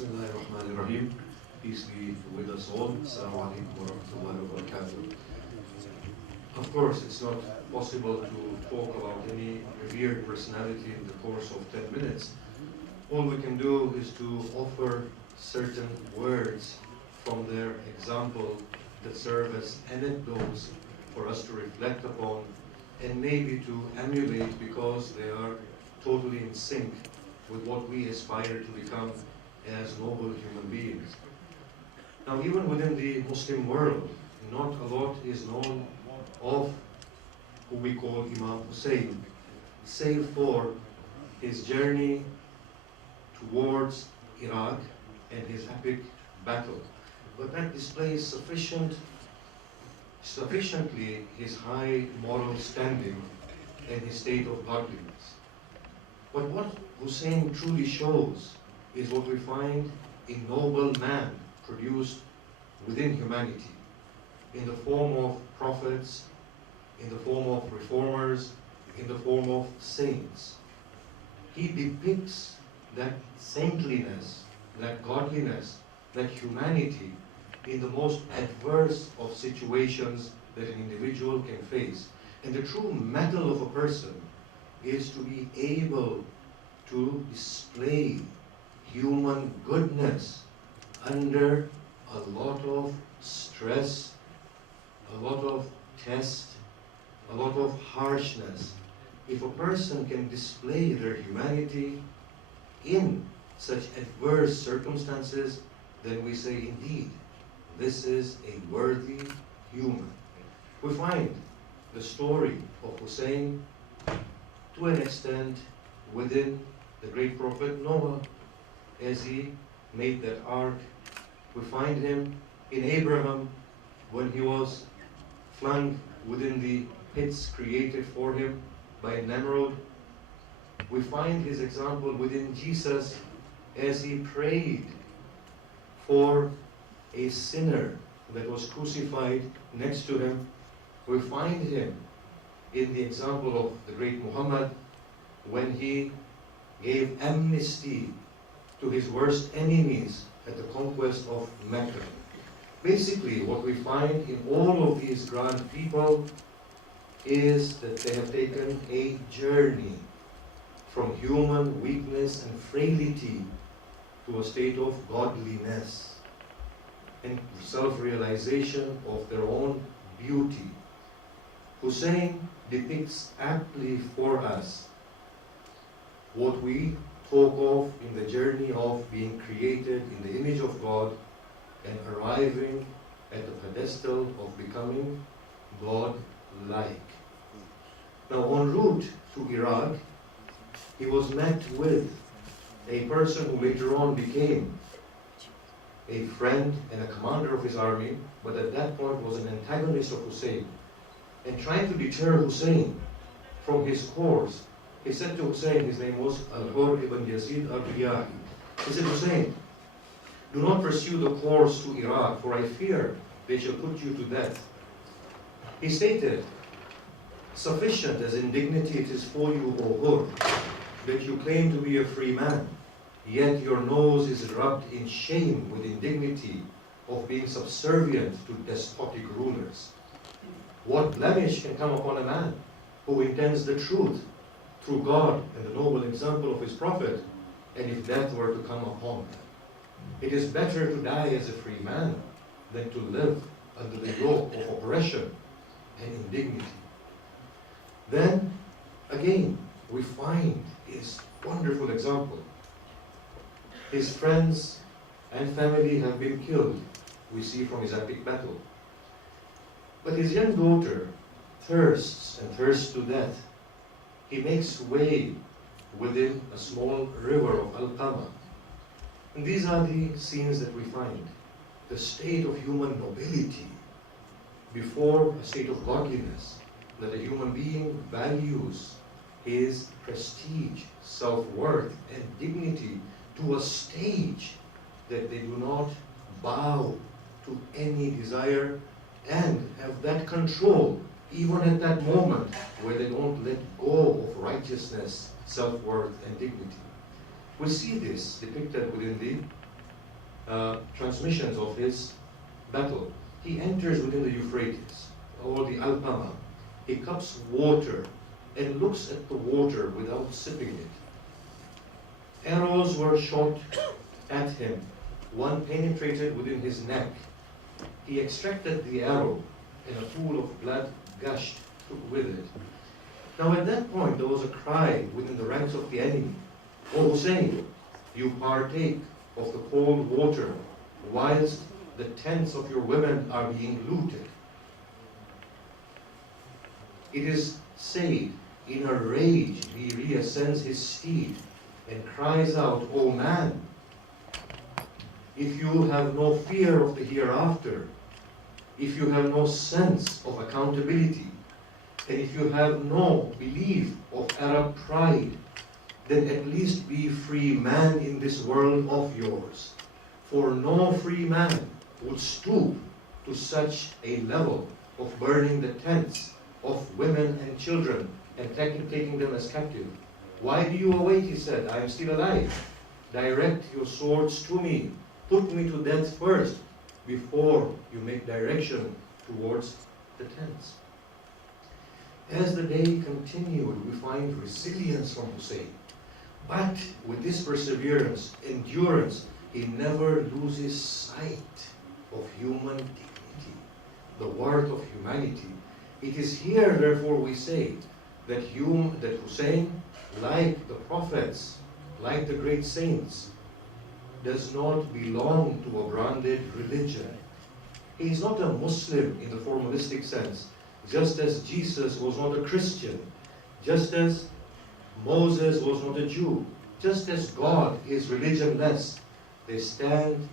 Bismillahirrahmanirrahim. Peace be with us all. Assalamu alaikum wa rahmatullahi wa barakatuh. Of course, it's not possible to talk about any revered personality in the course of 10 minutes. All we can do is to offer certain words from their example that serve as anecdotes for us to reflect upon and maybe to emulate, because they are totally in sync with what we aspire to become as noble human beings. Now, even within the Muslim world, not a lot is known of who we call Imam Hussain, save for his journey towards Iraq and his epic battle. But that displays sufficiently his high moral standing and his state of godliness. But what Hussain truly shows is what we find in noble man produced within humanity, in the form of prophets, in the form of reformers, in the form of saints. He depicts that saintliness, that godliness, that humanity in the most adverse of situations that an individual can face. And the true mettle of a person is to be able to display human goodness under a lot of stress, a lot of test, a lot of harshness. If a person can display their humanity in such adverse circumstances, then we say, indeed, this is a worthy human. We find the story of Hussain to an extent within the great prophet Noah, as he made that ark. We find him in Abraham when he was flung within the pits created for him by Nimrod. We find his example within Jesus as he prayed for a sinner that was crucified next to him. We find him in the example of the great Muhammad when he gave amnesty to his worst enemies at the conquest of Mecca. Basically, what we find in all of these grand people is that they have taken a journey from human weakness and frailty to a state of godliness and self-realization of their own beauty. Hussain depicts aptly for us what we talk of in the journey of being created in the image of God and arriving at the pedestal of becoming God-like. Now, en route to Iraq, he was met with a person who later on became a friend and a commander of his army, but at that point was an antagonist of Hussain. And trying to deter Hussain from his course, he said to Hussain, his name was Al-Hur ibn Yazid al-Riyahi. He said, Hussain, do not pursue the course to Iraq, for I fear they shall put you to death. He stated, sufficient as indignity it is for you, O Hur, that you claim to be a free man, yet your nose is rubbed in shame with indignity of being subservient to despotic rulers. What blemish can come upon a man who intends the truth through God and the noble example of his prophet, and if death were to come upon him? It is better to die as a free man than to live under the yoke of oppression and indignity. Then, again, we find his wonderful example. His friends and family have been killed, we see from his epic battle. But his young daughter thirsts and thirsts to death. He makes way within a small river of Al-Qama. And these are the scenes that we find. The state of human nobility before a state of godliness, that a human being values his prestige, self-worth, and dignity to a stage that they do not bow to any desire and have that control even at that moment where they don't let go of righteousness, self-worth, and dignity. We see this depicted within the transmissions of his battle. He enters within the Euphrates, or the Al-Qama. He cups water and looks at the water without sipping it. Arrows were shot at him. One penetrated within his neck. He extracted the arrow, and a pool of blood gushed with it. Now at that point there was a cry within the ranks of the enemy, "O Hussain, you partake of the cold water, whilst the tents of your women are being looted." It is said, in a rage he reascends his steed and cries out, "O man, if you have no fear of the hereafter, if you have no sense of accountability, and if you have no belief of Arab pride, then at least be free man in this world of yours. For no free man would stoop to such a level of burning the tents of women and children and taking them as captive. Why do you await?" he said. "I am still alive. Direct your swords to me. Put me to death first before you make direction towards the tents." As the day continued, we find resilience from Hussain. But with this perseverance, endurance, he never loses sight of human dignity, the worth of humanity. It is here, therefore, we say that Hussain, like the prophets, like the great saints, does not belong to a branded religion. He is not a Muslim in the formalistic sense, just as Jesus was not a Christian, just as Moses was not a Jew, just as God is religionless. They stand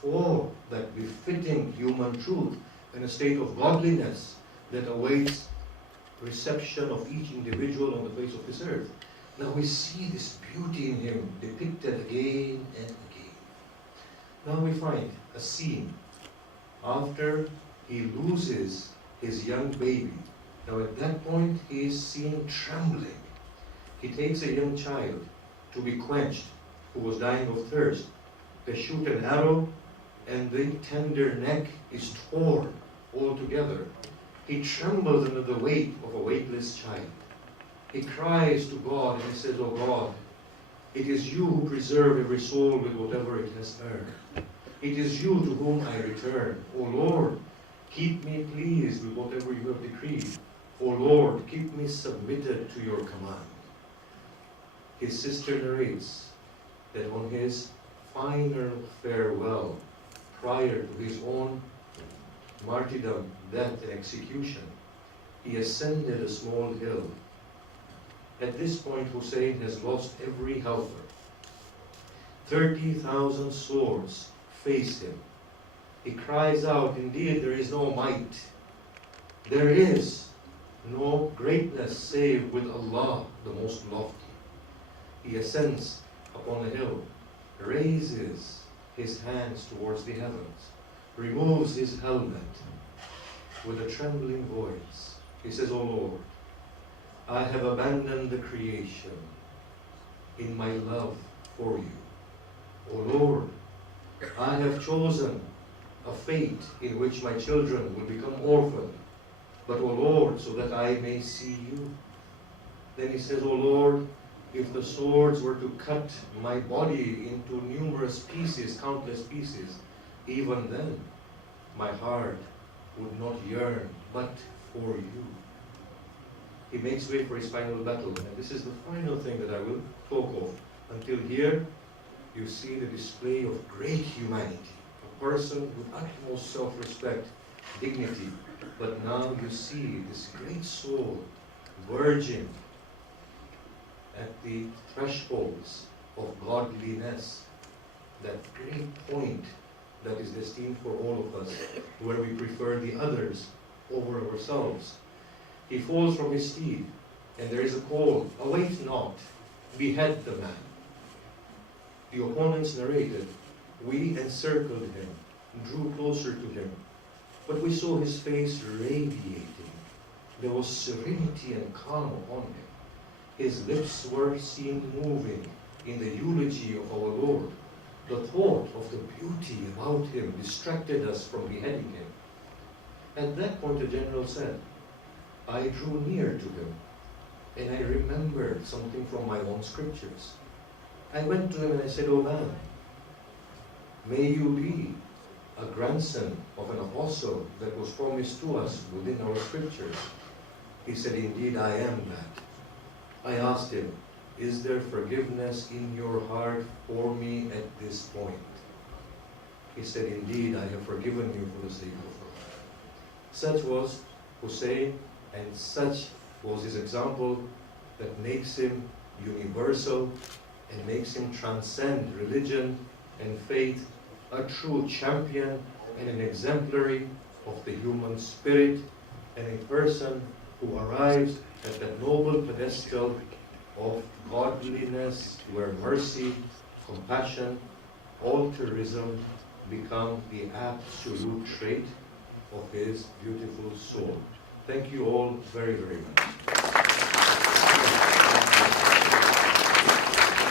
for that befitting human truth in a state of godliness that awaits reception of each individual on the face of this earth. Now we see this beauty in him depicted again and again. Now we find a scene after he loses his young baby. Now at that point he is seen trembling. He takes a young child to be quenched, who was dying of thirst. They shoot an arrow and the tender neck is torn altogether. He trembles under the weight of a weightless child. He cries to God and he says, "Oh God, it is you who preserve every soul with whatever it has earned. It is you to whom I return. O Lord, keep me pleased with whatever you have decreed. O Lord, keep me submitted to your command." His sister narrates that on his final farewell, prior to his own martyrdom, death, and execution, he ascended a small hill. At this point, Hussain has lost every helper. 30,000 swords face him. He cries out, "Indeed, there is no might. There is no greatness save with Allah, the most lofty." He ascends upon the hill, raises his hands towards the heavens, removes his helmet with a trembling voice. He says, "O Lord, I have abandoned the creation in my love for you. O Lord, I have chosen a fate in which my children will become orphaned, but O Lord, so that I may see you." Then he says, "O Lord, if the swords were to cut my body into numerous pieces, countless pieces, even then my heart would not yearn but for you." He makes way for his final battle, and this is the final thing that I will talk of. Until here, you see the display of great humanity, a person with utmost self-respect, dignity, but now you see this great soul verging at the thresholds of godliness, that great point that is destined for all of us, where we prefer the others over ourselves. He falls from his steed, and there is a call, "Await not, behead the man." The opponents narrated, "We encircled him, drew closer to him, but we saw his face radiating. There was serenity and calm upon him. His lips were seen moving in the eulogy of our Lord. The thought of the beauty about him distracted us from beheading him. At that point, the general said, I drew near to him, and I remembered something from my own scriptures. I went to him and I said, oh man, may you be a grandson of an apostle that was promised to us within our scriptures. He said, indeed I am that. I asked him, is there forgiveness in your heart for me at this point? He said, indeed I have forgiven you for the sake of God. Such was Hussain, and such was his example that makes him universal and makes him transcend religion and faith, a true champion and an exemplary of the human spirit, and a person who arrives at that noble pedestal of godliness where mercy, compassion, altruism become the absolute trait of his beautiful soul. Thank you all very, very much.